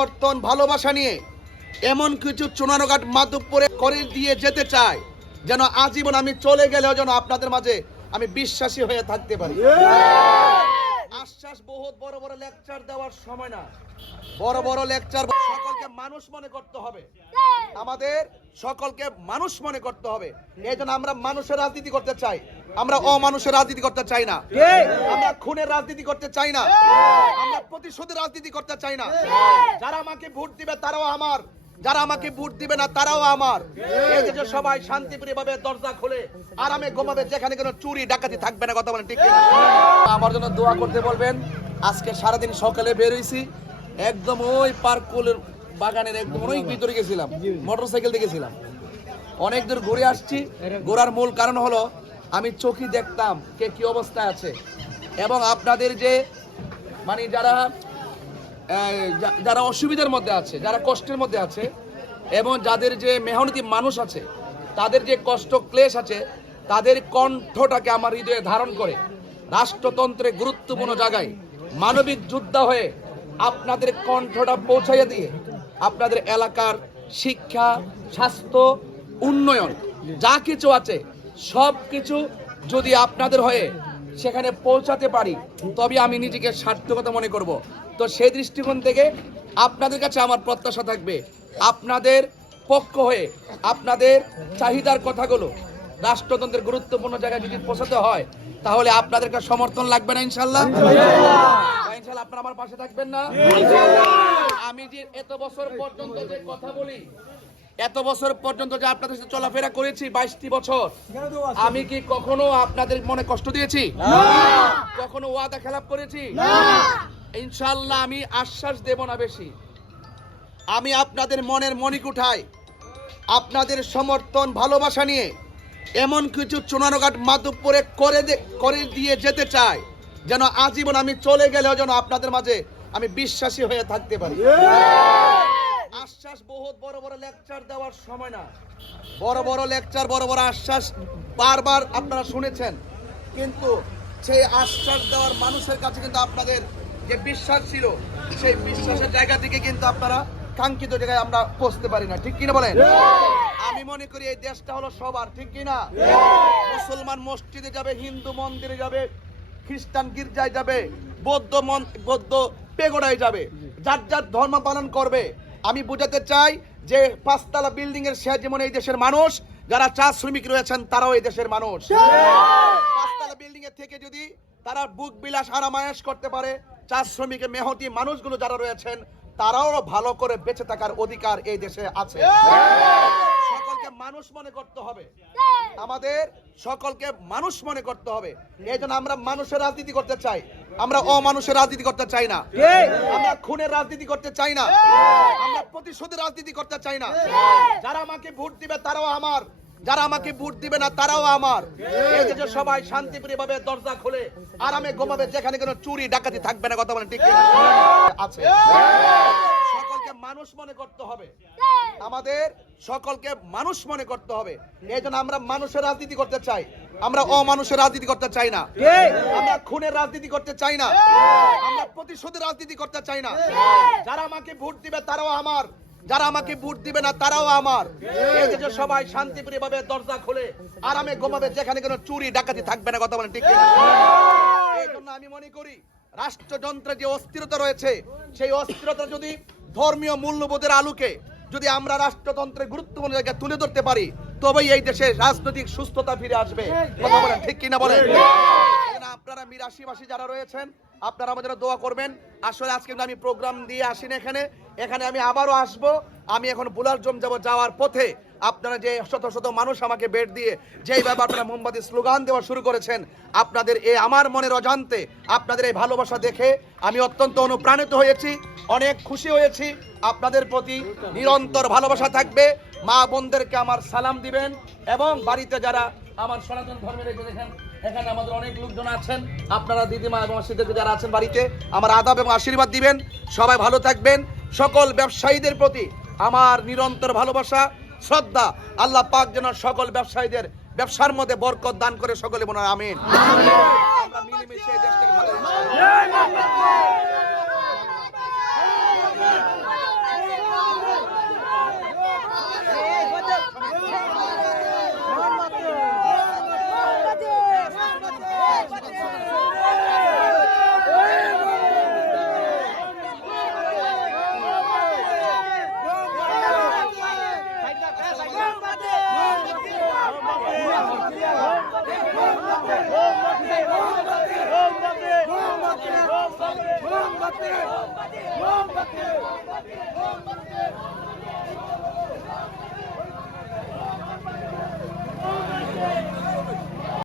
পরিবর্তন ভালোবাসা নিয়ে এমন কিছু চুনারঘাট মাধবপুরে করে দিয়ে যেতে চাই যেন আজীবন আমি চলে গেলেও যেন আপনাদের মাঝে আমি বিশ্বাসী হয়ে থাকতে পারি। আশ্বাস বহুত বড় বড় লেকচার দেওয়ার সময় না, বড় বড় লেকচার সকলকে মানুষ মনে করতে হবে, আমাদের সকলকে মানুষ মনে করতে হবে। এই জন্য আমরা মানুষের রাজনীতি করতে চাই, আমরা অমানুষের রাজনীতি করতে চাই না, আমরা খুনের রাজনীতি করতে চাই না, আমরা প্রতিশোধের রাজনীতি করতে চাই না। যারা আমাকে ভোট দিবে তারাও আমার, যারা আমাকে ভোট দিবে না তারাও আমার। এই যে সবাই শান্তিপ্রিয় ভাবে দরজা খুলে আরামে ঘুমাবে, যেখানে কোনো চুরি ডাকাতি থাকবে না। কথা বলেন ঠিক কিনা? আমার জন্য দোয়া করতে বলবেন। আজকে সারাদিন সকালে বের হইছি, একদম ওই পার্কুলের বাগানের একদম অনেক ভিতরে গেছিলাম, মোটরসাইকেল দিয়ে গেছিলাম, অনেক দূর ঘুরে আসছি। ঘোরার মূল কারণ হলো আমি চোখে দেখতাম কে কি অবস্থায় আছে, এবং আপনাদের যে মানে যারা অসুবিধার মধ্যে আছে, যারা কষ্টের মধ্যে আছে, এবং যাদের যে মেহনতি মানুষ আছে, তাদের যে কষ্ট ক্লেশ আছে, তাদের কণ্ঠটাকে আমার হৃদয়ে ধারণ করে রাষ্ট্রতন্ত্রের গুরুত্বপূর্ণ জায়গায় মানবিক যোদ্ধা হয়ে আপনাদের কণ্ঠটা পৌঁছাইয়া দিয়ে আপনাদের এলাকার শিক্ষা, স্বাস্থ্য, উন্নয়ন যা কিছু আছে সব কিছু যদি আপনাদের হয়ে সেখানে পৌঁছাতে পারি, তবে আমি নিজেকে সার্থকতা মনে করব। তো সেই দৃষ্টিকোণ থেকে আপনাদের কাছে আমার প্রত্যাশা থাকবে, আপনাদের পক্ষ হয়ে আপনাদের চাহিদার কথাগুলো রাষ্ট্রতন্ত্রের গুরুত্বপূর্ণ জায়গায় যদি পৌঁছাতে হয়, তাহলে আপনাদের কাছে সমর্থন লাগবে না ইনশাল্লাহ? ইনশাল্লাহ আপনারা আমার পাশে থাকবেন না? আমি যে এত বছর পর্যন্ত যে কথা বলি, এত বছর পর্যন্ত যে আপনাদের সাথে চলাফেরা করেছি, 22টি বছর, আমি কি কখনো আপনাদের মনে কষ্ট দিয়েছি? কখনো ওয়াদা খেলাপ করেছি? ইনশাআল্লাহ আমি আশ্বাস দেব না বেশি। আমি আপনাদের মনের মণিকুঠায় আপনাদের সমর্থন ভালোবাসা নিয়ে এমন কিছু চুনারঘাট মাধবপুরে করে দিয়ে যেতে চাই যেন আজীবন আমি চলে গেলেও যেন আপনাদের মাঝে আমি বিশ্বাসী হয়ে থাকতে পারি। আশ্বাস বহুত বড় বড় লেকচার দেওয়ার সময় না, বড় বড় লেকচার, বড় বড় আশ্বাস বারবার আপনারা শুনেছেন, কিন্তু সেই আশ্বাস দেওয়ার মানুষের কাছে কিন্তু আপনাদের যে বিশ্বাস ছিল, সেই বিশ্বাসের জায়গা থেকে কিন্তু আপনারা কাঙ্ক্ষিত জায়গায় আমরা পৌঁছতে পারি না। ঠিক কিনা বলেন? আমি মনে করি এই দেশটা হলো সবার, ঠিক কিনা? মুসলমান মসজিদে যাবে, হিন্দু মন্দিরে যাবে, খ্রিস্টান গির্জায় যাবে, বৌদ্ধ পেগোডায় যাবে, যার যার ধর্ম পালন করবে। আমি বোঝাতে চাই যে 5তলা বিল্ডিং এর শেষ যেমন এই দেশের মানুষ, যারা চা শ্রমিক রয়েছেন তারাও এই দেশের মানুষ। 5তলা বিল্ডিং এর থেকে যদি তারা বুক বিলাস আরামায়েশ করতে পারে, চা শ্রমিকের মেহনতি মানুষগুলো যারা রয়েছেন তারাও ভালো করে বেঁচে থাকার অধিকার এই দেশে আছে। সকলকে মানুষ মনে করতে হবে, আমাদের সকলকে মানুষ মনে করতে হবে। এই জন্য আমরা মানুষের রাজনীতি করতে চাই, আমরা অমানুষের রাজনীতি করতে চাই না, আমরা খুনের রাজনীতি করতে চাই না, আমরা প্রতিশোধের রাজনীতি করতে চাই না। যারা আমাকে ভোট দিবে তারাও আমার, যারা আমাকে ভোট দিবে না তারাও আমার। এই যে সবাই শান্তিপ্রিয় ভাবে দরজা খুলে আরামে ঘুমাবে, যেখানে কোনো চুরি ডাকাতি থাকবে না। কথা বলেন ঠিক কিনা? আছে। সকলকে মানুষ মনে করতে হবে, আমাদের সকলকে মানুষ মনে করতে হবে। এই জন্য আমরা মানুষের রাজনীতি করতে চাই, আমরা অমানুষের রাজনীতি করতে চাই না, আমরা খুনের রাজনীতি করতে চাই না, আমরা প্রতিশোধের রাজনীতি করতে চাই না। যারা আমাকে ভোট দিবে তারাও আমার, যারা আমাকে ভোট দিবে না তারাও আমার। এই যে সবাই শান্তিপ্রিয় ভাবে দরজা খুলে আরামে ঘুমাবে, যেখানে কোনো চুরি ডাকাতি থাকবে না। কথা বলেন ঠিক কিনা? এই জন্য আমি মনে করি রাষ্ট্রযন্ত্রে যে অস্থিরতা রয়েছে, সেই অস্থিরতা যদি ধর্মীয় মূল্যবোধের আলোকে যদি আমরা রাষ্ট্রতন্ত্রের গুরুত্বপূর্ণ জায়গায় তুলে ধরতে পারি, তবেই এই দেশে রাজনৈতিক সুস্থতা ফিরে আসবে। কথা বলেন ঠিক কিনা বলেন? আপনারা মিরাশিবাসী যারা রয়েছেন, আপনারা আমাদের দোয়া করবেন। আসলে আজকে আমি প্রোগ্রাম দিয়ে আসিনি এখানে আমি আবারও আসব। আমি এখন বুলারজম যাওয়ার পথে আপনারা যে শত শত মানুষ আমাকে বেড দিয়ে যেইভাবে আপনারা মোমবাতি স্লোগান দেওয়া শুরু করেছেন, আপনাদের এই আমার মনের অজান্তে আপনাদের এই ভালোবাসা দেখে আমি অত্যন্ত অনুপ্রাণিত হয়েছি, অনেক খুশি হয়েছি। আপনাদের প্রতি নিরন্তর ভালোবাসা থাকবে। মা বোনদেরকে আমার সালাম দিবেন, এবং বাড়িতে যারা আমার সনাতন ধর্মের দেখেন, এখানে আমাদের অনেক লোকজন আছেন, আপনারা দিদিমা এবং মাসিদেরকে যারা আছেন বাড়িতে আমার আদাব এবং আশীর্বাদ দিবেন। সবাই ভালো থাকবেন। সকল ব্যবসায়ীদের প্রতি আমার নিরন্তর ভালোবাসা, শ্রদ্ধা। আল্লাহ পাক যেন সকল ব্যবসায়ীদের ব্যবসার মধ্যে বরকত দান করে, সকলে বলুন আমিন। আমরা মিলেমিশে দেশটাকে ভালো মোমবাতি